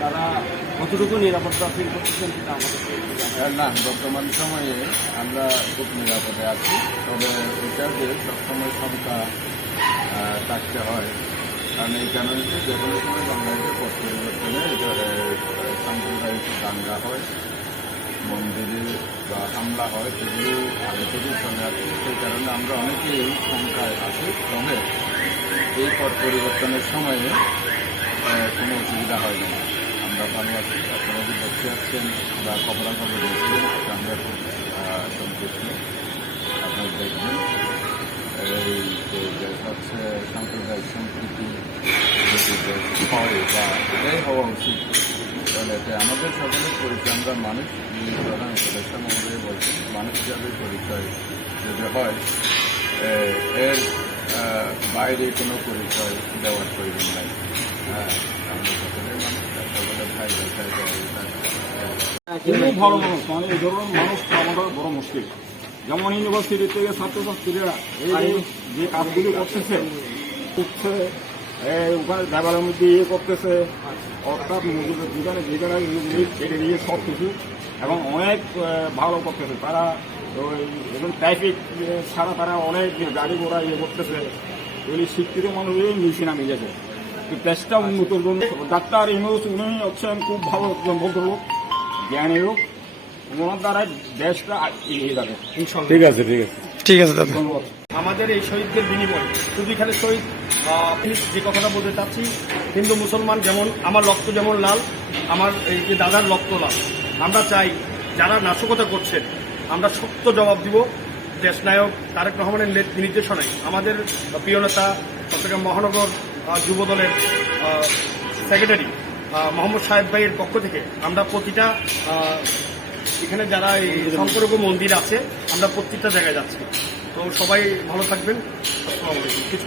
তারা কতটুকু নিরাপত্তা ফিল করতেছেন সেটা জানাবেন। আর না বর্তমান সময়ে আমরা খুব নিরাপদে আছি। তবে এটা যে সবসময় আহ, থাকতে হয় কারণ এই কারণে যে কোনো সময় বাংলাদেশের পথ পরিবর্তনে সাম্প্রদায়িক দাঙ্গা হয় মন্দিরে বা হামলা হয় সেগুলো আগে থেকেই চলে আসছে সেই কারণে আমরা অনেকেই সংখ্যায় আছি। তবে এই পথ পরিবর্তনের সময়ে কোনো অসুবিধা হয় না। আমরা আছি আপনারা যে দেখতে পাচ্ছেন বা খবরাখবর দেখছেন আমরা খুব সন্তুষ্ট আপনারা দেখবেন। এই হচ্ছে সাম্প্রদায়িক সম্প্রীতি হয় বা এটাই হওয়া উচিত, তাহলে এটা আমাদের সকলের পরিচয়, আমরা মানুষ প্রধান উপদেষ্টা মহোদয় বলছেন, মানুষ হিসাবে পরিচয় যদি হয় এর বাইরে কোনো পরিচয় দেওয়ার প্রয়োজন নাই। হ্যাঁ খুবই ভালো মানুষ মানে এই ধরনের মানুষ আমাদের বড় মুশকিল। যেমন ইউনিভার্সিটি থেকে ছাত্রছাত্রীরা এই যে- কাজগুলি করতেছে উঠছে ওখানে ড্রাইভারের মধ্যে ইয়ে করতেছে অর্থাৎ যেখানে যেখানে ইট কেটে দিয়ে সব কিছু এবং অনেক ভালো করতেছে। তারা ওই এবং ট্রাফিক ছাড়া তারা অনেক গাড়ি ঘোড়া ইয়ে করতেছে। এগুলি শিক্ষিত মানুষ এই নিচে নামে গেছে। দেশটা উন্নতির জন্য ডাক্তার ইউনুস উনি হচ্ছেন খুব ভালো একজন ভদ্রলোক। জ্ঞানী লোক ওনার দ্বারা দেশটা এগিয়ে যাবে। ঠিক আছে ঠিক আছে। ঠিক আছে দাদা। ধন্যবাদ। আমাদের এই শহীদদের বিনিময় শুধু এখানে শহীদ আমি যে কথাটা বলতে চাচ্ছি হিন্দু মুসলমান যেমন আমার রক্ত যেমন লাল আমার এই যে দাদার রক্ত লাল। আমরা চাই যারা নাশকতা করছেন আমরা শক্ত জবাব দিব। দেশনায়ক তারেক রহমানের নির্দেশনায় আমাদের প্রিয় নেতা চট্টগ্রাম মহানগর যুবদলের সেক্রেটারি মোহাম্মদ সাহেব ভাইয়ের পক্ষ থেকে আমরা প্রতিটা এখানে যারা এই শঙ্করগ মন্দির আছে, আমরা প্রত্যেকটা জায়গায় যাচ্ছি। তো সবাই ভালো থাকবেন। কিছু